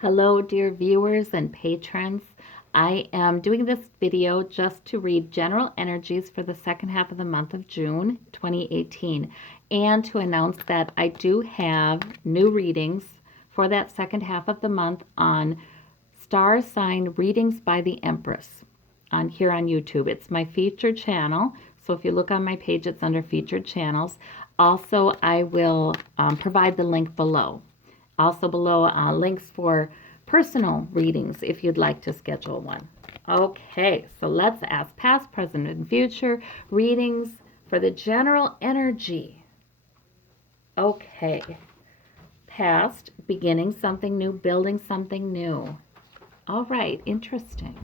Hello, dear viewers and patrons. I am doing this video just to read general energies for the second half of the month of June 2018 and to announce that I do have new readings for that second half of the month on star sign readings by the Empress on here on YouTube. It's my featured channel. So if you look on my page, it's under featured channels. Also, I will provide the link below. Also below, links for personal readings if you'd like to schedule one. Okay, so let's ask past, present, and future readings for the general energy. Okay, past, beginning something new, building something new. All right, interesting.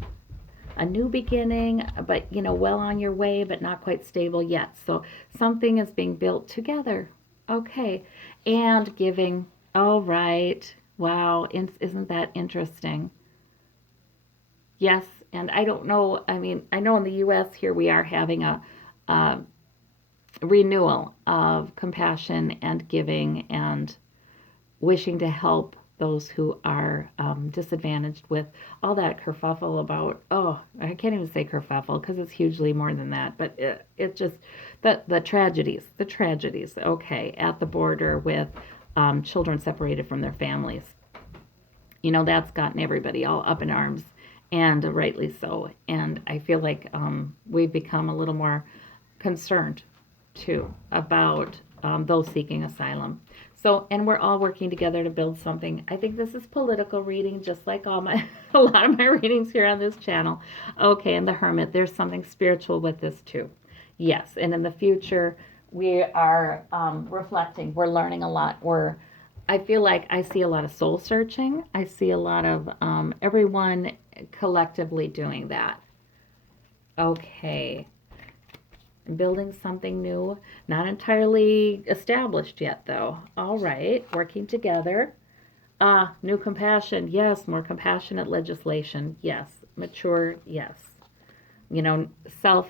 A new beginning, but well on your way, but not quite stable yet. So something is being built together. Okay, and giving. All right. Wow, isn't that interesting? Yes, and I don't know. I mean, I know in the U.S. here we are having a renewal of compassion and giving and wishing to help those who are disadvantaged with all that kerfuffle about, oh, I can't even say kerfuffle because it's hugely more than that, but it just, the tragedies, okay, at the border with children separated from their families. That's gotten everybody all up in arms, and rightly so. And I feel like we've become a little more concerned too about those seeking asylum. So, and we're all working together to build something. I think this is political reading, just like all my a lot of my readings here on this channel. Okay, and the Hermit, there's something spiritual with this too. Yes, and in the future, we are reflecting. We're learning a lot. I feel like I see a lot of soul searching. I see a lot of everyone collectively doing that. Okay, building something new, not entirely established yet, though. All right, working together. New compassion. Yes, more compassionate legislation. Yes, mature. Yes. Self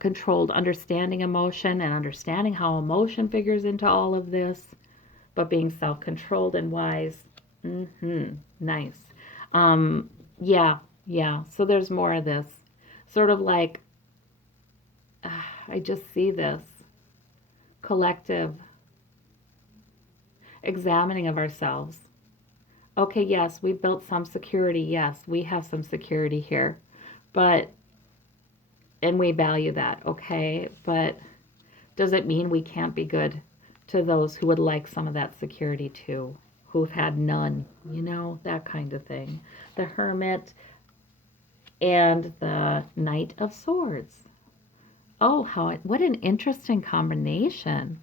controlled understanding emotion and understanding how emotion figures into all of this, but being self controlled and wise. Nice. Yeah, yeah. So there's more of this. Sort of like, I just see this collective examining of ourselves. Okay, yes, we built some security. Yes, we have some security here. But, and we value that, okay? But does it mean we can't be good to those who would like some of that security too, who've had none, that kind of thing? The Hermit and the Knight of Swords. Oh, what an interesting combination.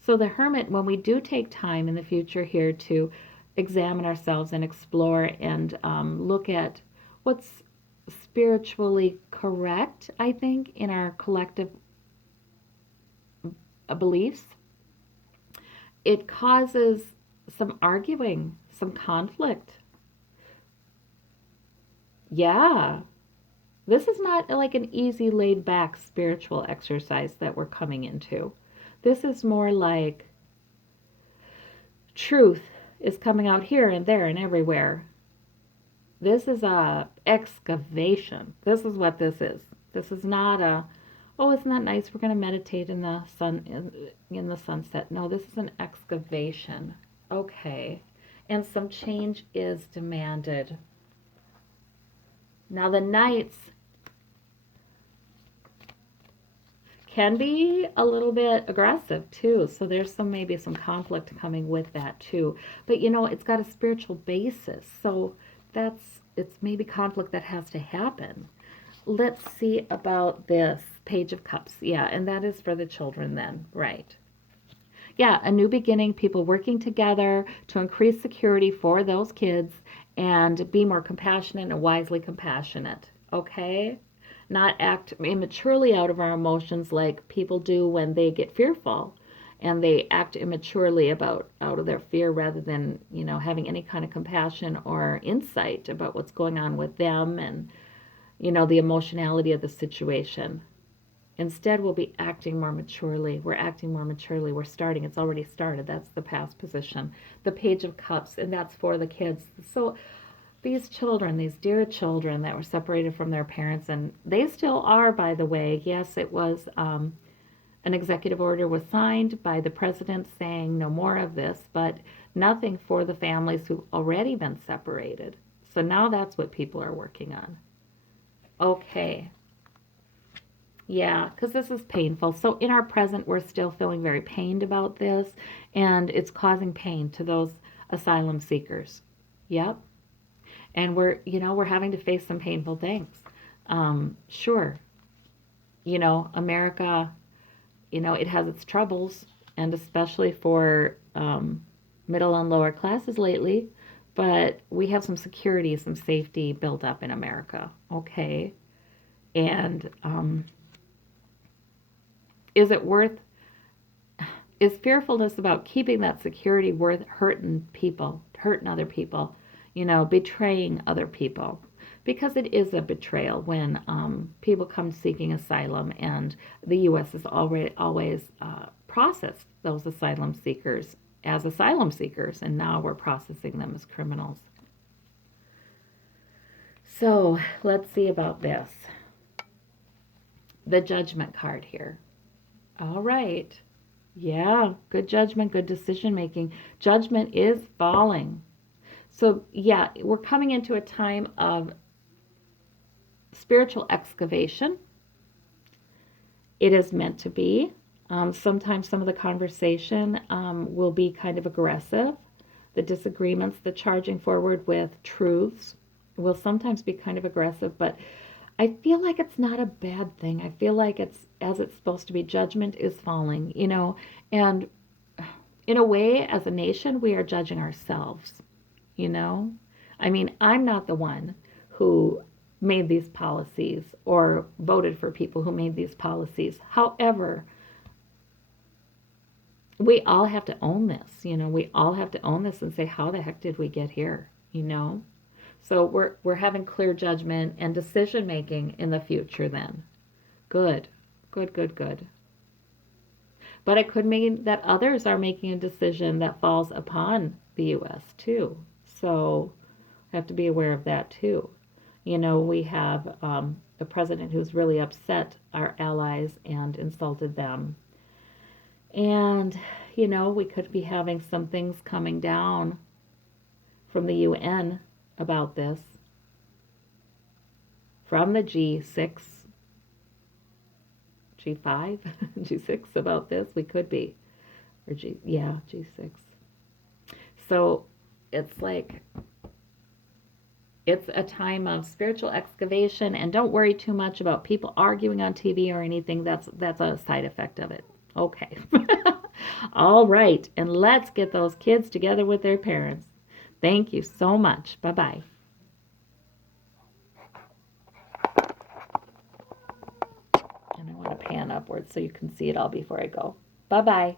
So the Hermit, when we do take time in the future here to examine ourselves and explore and look at what's spiritually correct, I think, in our collective beliefs, it causes some arguing, some conflict. Yeah, this is not like an easy, laid back spiritual exercise that we're coming into. This is more like truth is coming out here and there and everywhere. This is a excavation. This is what this is. This is not a, oh, isn't that nice? We're going to meditate in the sun, in the sunset. No, this is an excavation. Okay. And some change is demanded. Now the knights can be a little bit aggressive too. So there's maybe some conflict coming with that too. But it's got a spiritual basis. So it's maybe conflict that has to happen. Let's see about this Page of Cups. Yeah, and that is for the children then, right? Yeah, a new beginning, people working together to increase security for those kids and be more compassionate and wisely compassionate. Okay? Not act immaturely out of our emotions like people do when they get fearful and they act immaturely out of their fear rather than having any kind of compassion or insight about what's going on with them and the emotionality of the situation. Instead, we'll be acting more maturely. We're acting more maturely. We're starting. It's already started. That's the past position. The Page of Cups, and that's for the kids. So these children, these dear children that were separated from their parents, and they still are, by the way. Yes, it was an executive order was signed by the president saying no more of this, but nothing for the families who've already been separated. So now that's what people are working on. Okay. Yeah, because this is painful. So in our present, we're still feeling very pained about this, and it's causing pain to those asylum seekers. Yep. And we're having to face some painful things. Sure, America, it has its troubles, and especially for middle and lower classes lately, but we have some security, some safety built up in America. Okay. And is it worth, is fearfulness about keeping that security worth hurting people, hurting other people, betraying other people? Because it is a betrayal when people come seeking asylum, and the U.S. has always processed those asylum seekers as asylum seekers, and now we're processing them as criminals. So let's see about this. The Judgment card here. All right. Yeah, good judgment, good decision making. Judgment is falling. So, yeah, we're coming into a time of spiritual excavation. It is meant to be. Sometimes some of the conversation will be kind of aggressive. The disagreements, the charging forward with truths will sometimes be kind of aggressive, but I feel like it's not a bad thing. I feel like it's as it's supposed to be. Judgment is falling, and in a way, as a nation, we are judging ourselves, you know? I mean, I'm not the one who made these policies or voted for people who made these policies. However, we all have to own this, we all have to own this and say, how the heck did we get here? So we're having clear judgment and decision making in the future then. Good. Good, good, good. But it could mean that others are making a decision that falls upon the US too. So we have to be aware of that too. We have a president who's really upset our allies and insulted them. And, we could be having some things coming down from the UN about this, from the G6, G5, G6 about this. We could be, or G6. So it's like, it's a time of spiritual excavation, and don't worry too much about people arguing on TV or anything. That's a side effect of it. Okay. All right. And let's get those kids together with their parents. Thank you so much. Bye-bye. And I want to pan upwards so you can see it all before I go. Bye-bye.